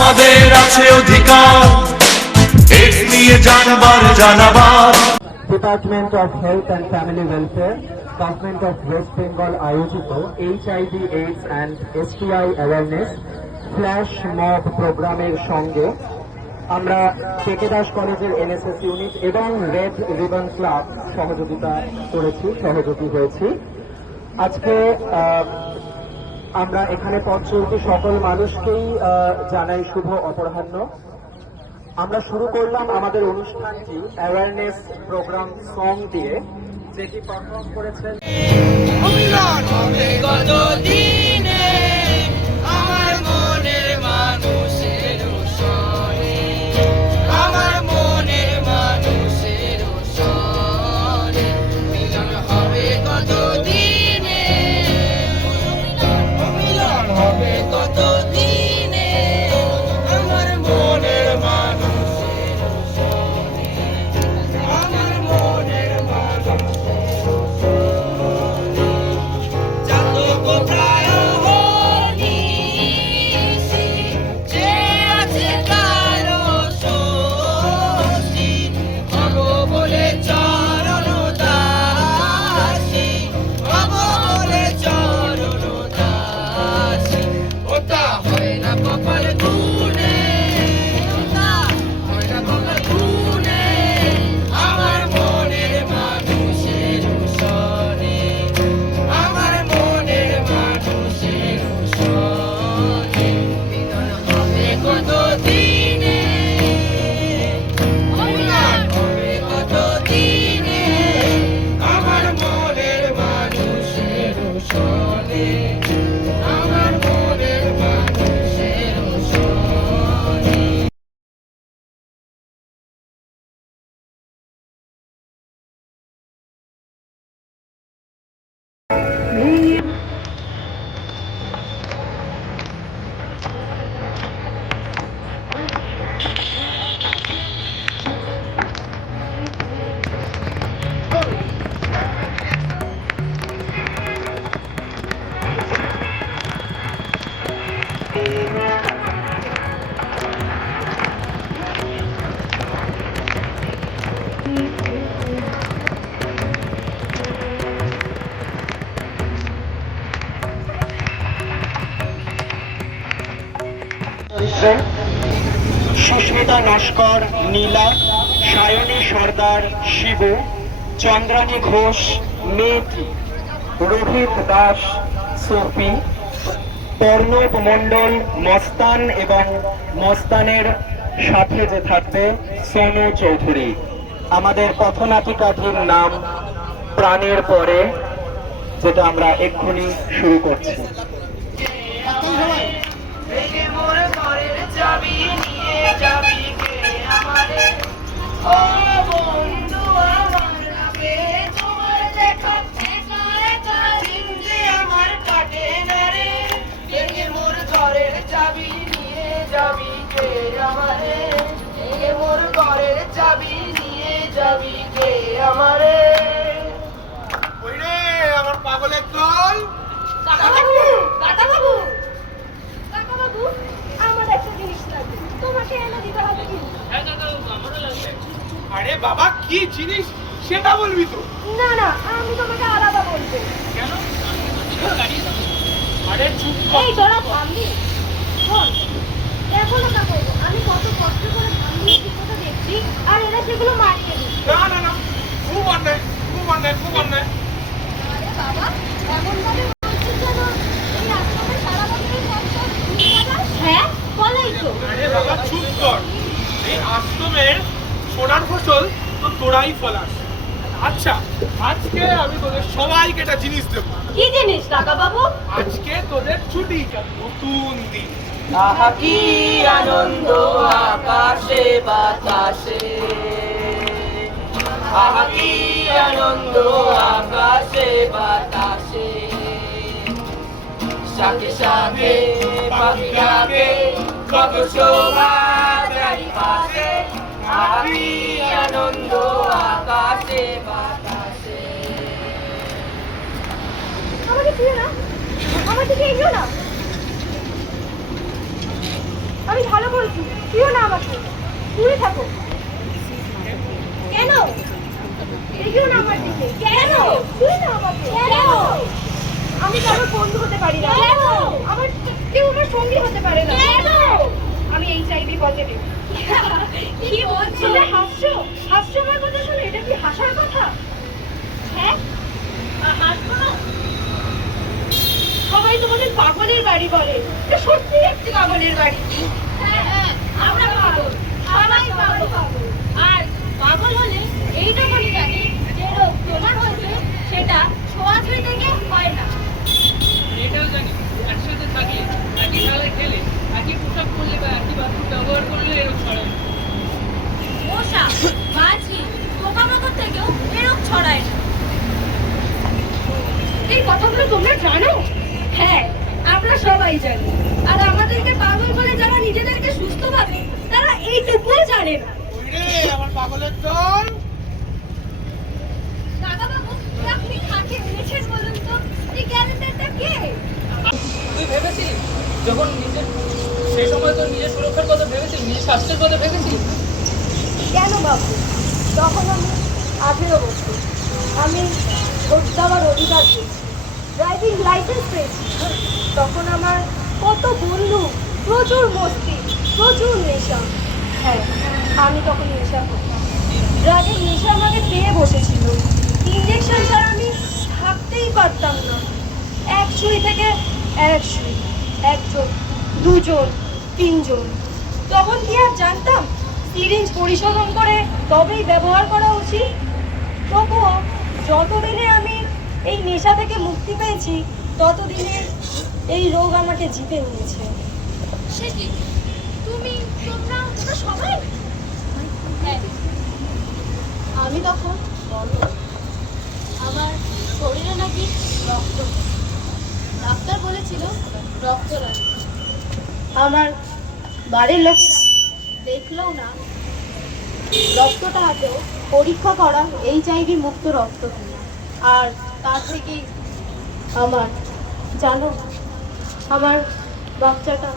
আমাদের আছে অধিকার। এডস নিয়ে জানবার জানাবার। Department of health and family welfare government of West Bengal আয়োজিত HIV AIDS and STI awareness flash mob প্রোগ্রামের সঙ্গে আমরা কেকে দাস কলেজের এনএসএস ইউনিট এবং রেড রিবন ক্লাব সহযোগিতা করেছি, সহযোগী হয়েছি। আজকে আমরা এখানে পথ চলতে সকল মানুষকেই জানাই শুভ অপরাহ্ন। আমরা শুরু করলাম আমাদের অনুষ্ঠানটি অ্যাওয়ারনেস প্রোগ্রাম সং দিয়ে, যেটি পারফর্ম করেছেন সুস্মিতা নস্কর, নীলা, সায়নী সর্দার, শিবু, চন্দ্রানী ঘোষ, মেথি, রোহিত দাস, সোফি, পর্ণব মণ্ডল, মস্তান এবং মস্তানের সাথে যে থাকবে সোনু চৌধুরী। আমাদের পথনাটিকাটির নাম প্রাণের পরে, যেটা আমরা এক্ষুনি শুরু করছি। চাবি নিয়ে যাবি কে আমারে? ও বন্ধু, আমার কাটে না রে। ভেঙে ঘরের চাবি নিয়ে যাবি কে আমারে? ভেঙে মোর ঘরের চাবি নিয়ে যাবি কে আমারে ওইরে আমার পাগলের দল কাকাবাবু কাকাবাবু কাকাবাবু আমার একটা জিনিস লাগবে তোমাকে এনে দিতে হবে কিন্তু আরে বাবা কি জিনিস? সেটা বলবি তো। না না আমি তোমাকে আলাদা বলব। আরে চুপ কর। এই তোরা থামবি শোন দেখো না কাকাবাবু আমি কত কষ্ট করে ঠিক কথা দেখছি আর এরা সেগুলো মারিয়ে দিচ্ছে না না না খুব অন্যায় খুব অন্যায় খুব অন্যায়। আরে বাবা এমন ভাবে বলছিস যেন এই আশ্রমে সারা বছরের খরচা হ্যাঁ বলাই তো। আরে বাবা চুপ কর। এই আশ্রমের সোনার ফসল তো তোরাই ফলাস। আচ্ছা আজকে আমি তোদের সবাইকে একটা জিনিস দেবো। কি জিনিস কাকা বাবু আজকে তোদের ছুটি নতুন দিন। আহা কি আনন্দ আকাশে বাতাসে। আহা কি আনন্দ আকাশে বাতাসে। শাকে শাকে পাখি ডাকে কত শোভা আহা আনন্দ আকাশে বাতাসে। আমাকে ছুঁয়ে না। আমার দিকে এগিয়েও না। আমি ভালো তুইও না আমাকে। তুই থাকো। কেন? এগিয়েও না আমার দিকে। কেন? তুই না আমাকে। কেন? আমি কারোর বন্ধু হতে পারি না। কেন? আমার কেউ আমার সঙ্গী হতে পারে না। কেন? আমি এইচআইভি পজিটিভ কি বলছো? হাসছো হাসছো আমার কথা শুনে এটা কি হাসার কথা? হ্যাঁ? হাসবো না? সবাই তোমাদের পাগলের বাড়ি বলে। এটা সত্যি একটি পাগলের বাড়ি। হ্যাঁ, আমরা পাগল। সবাই পাগল। আর পাগল হলে এইটা বলি জানি যে রোগ তোমার হয়েছে সেটা ছোঁয়াছুঁই থেকে হয় না। এটাও জানি একসাথে থাকলে একই খেলা। পোশাক পরলে বা একই বাথরুম ব্যবহার করলে এরকম ছড়ায়। মশা মাছি পোকামাকড় থেকেও এরকম ছড়ায় না। এই কথাগুলো তোমরা জানো? হ্যাঁ আমরা সবাই জানি। আর আমাদেরকে পাগল বলে যারা নিজেদেরকে সুস্থ ভাবে তারা এইটুকুও জানে না। ওই আমার পাগলের দল। দাদা বাবু আপনি কাকে এনেছেন বলুন তো? এই ক্যালেন্ডারটা কে? তুই ভেবেছিলি যখন নিজের সেই সময় তো নিজের সুরক্ষার কথা ভেবেছিলি, নিজের স্বাস্থ্যের কথা ভেবেছিলি? কেন বাবু? তখন আমি আঠেরো বছর। আমি ভোট দেওয়ার অধিকার পেয়েছি। ড্রাইভিং লাইসেন্স পেয়েছি। তখন আমার কত বন্ধু, প্রচুর মস্তি, প্রচুর নেশা। হ্যাঁ আমি তখন নেশা করতাম। ড্রাগের নেশা আমাকে পেয়ে বসেছিল। ইঞ্জেকশন ছাড়া আমি থাকতেই পারতাম না। এক সুই থেকে এক সুই একজন দুজন, তিনজন। তখন কি আর জানতাম? সিরিঞ্জ পরিশোধন করে তবেই ব্যবহার করা উচিত? তবুও যতদিনে আমি এই নেশা থেকে মুক্তি পেয়েছি ততদিনে এই রোগ আমাকে জিতে নিয়েছে। সে তুমি তোমরা সবাই? হ্যাঁ। আমি তখন বন্ধ আমার শরীরে নাকি রক্ত। ডাক্তার বলেছিল রক্ত লাগবে। আমার বাড়ির লোকেরা দেখলেও না। রক্তটা হাতেও পরীক্ষা করা এইচআইভি মুক্ত রক্ত আর তার থেকেই আমার জানো, আমার বাচ্চাটা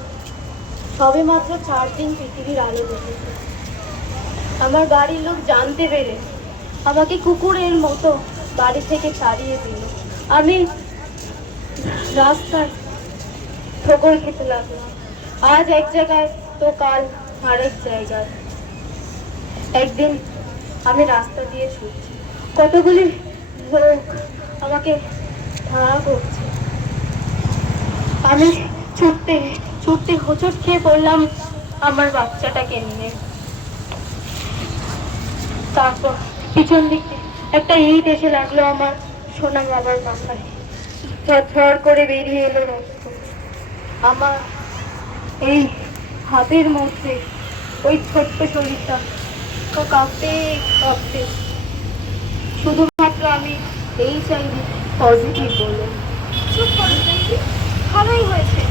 সবে মাত্র চার দিন পৃথিবীর আলো দেখেছে। আমার বাড়ির লোক জানতে পেরে আমাকে কুকুরের মতো বাড়ি থেকে তাড়িয়ে দিল। আমি রাস্তার ঠোকর খেতে লাগলাম। আজ এক জায়গায়, তো কাল আরেক জায়গায়। একদিন আমি রাস্তা দিয়ে ছুটছি। কতগুলি লোক আমাকে তাড়া করছে আমি ছুটতে ছুটতে হোঁচট খেয়ে পড়লাম আমার বাচ্চাটাকে নিয়ে তারপর পিছন দিকে একটা ইট এসে লাগল আমার সোনা বাবার মাথায়। ঝরঝর করে বেরিয়ে এলো আমার এই হাতের মধ্যে ওই ছোট্ট শরীরটা তো কাঁপতে কাঁপতে। শুধুমাত্র আমি এই চাইনি পজিটিভ বলে। চুপ করো দেখি। ভালোই হয়েছে।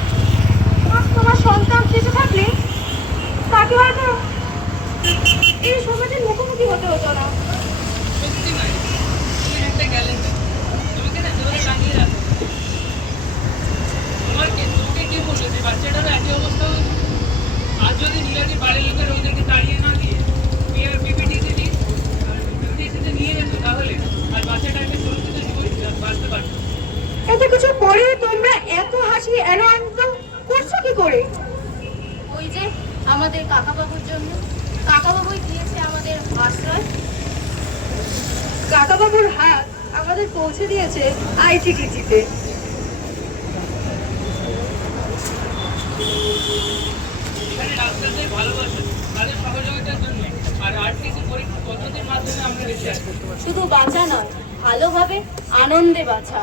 আজ তোমার সন্তান বেঁচে থাকলে তাকে হয়তো এই সমাজের মুখোমুখি হতে হতো না। সত্যি নয় তুমি একটা ক্যালেন্ডার তোমাকে না জোরে টাঙিয়ে রাখো তোমার কে তোমাকে কে বলল যে বাচ্চাটারও একই অবস্থা হয়েছে আর যদি নীলাদির বাড়ির লোকের ওদেরকে তাড়িয়ে না দিয়ে পিআর পিপিটিতে দিয়ে পিপিটিতে নিয়ে যেত তাহলে আর বাচ্চাটাকে সুরক্ষিত জীবন বাঁচতে পারতো এত কিছু পরে তোমরা এত হাসি এত আনন্দ করছ কি করে ওই যে আমাদের কাকা বাবুর জন্য। কাকা বাবুই দিয়েছে আমাদের আশ্রয়। কাকা বাবুর হাত আমাদের পৌঁছে দিয়েছে আছি। শুধু বাঁচা নয় ভালোভাবে আনন্দে বাঁচা।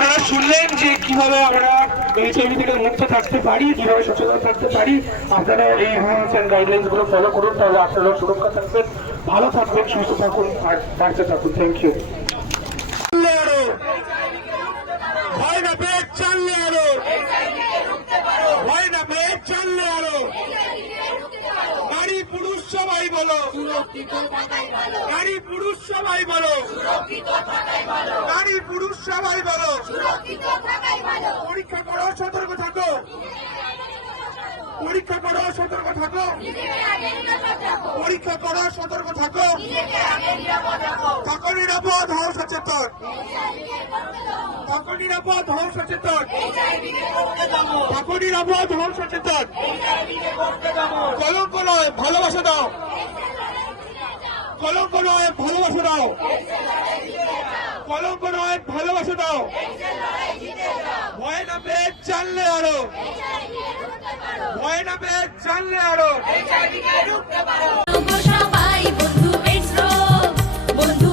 আপনারা শুনলেন যে কীভাবে আমরা এইচআইভি থেকে মুক্ত থাকতে পারি, কীভাবে সচেতন থাকতে পারি, আপনারা এই রুলস অ্যান্ড গাইডলাইন্সগুলো ফলো করুন, তাহলে আপনারা সুরক্ষা থাকবেন, ভালো থাকবেন, সুস্থ থাকুন, আর বাড়তে থাকুন। থ্যাংক ইউ ভয় না পেট চাললে আরও ভয় না পেট চাললে আরও নারী পুরুষ সবাই বলো। নারী পুরুষ সবাই বলো। নারী পুরুষ সবাই বলো। পরীক্ষা করো সতর্ক থাকো। পরীক্ষা করো সতর্ক থাকো। পরীক্ষা করো সতর্ক থাকো। থাকো নিরাপদ হও সচেতন। থাকো নিরাপদ হও সচেতন। থাকো নিরাপদ হও সচেতন। কলঙ্ক নয় ভালোবাসা দাও। কলঙ্ক নয় ভালোবাসা দাও। কলঙ্ক নয় ভালোবাসা দাও। ভয় না পেয়ে চাললে আরও। ভয় না পেয়ে চাললে আরও। সবাই বন্ধু বন্ধু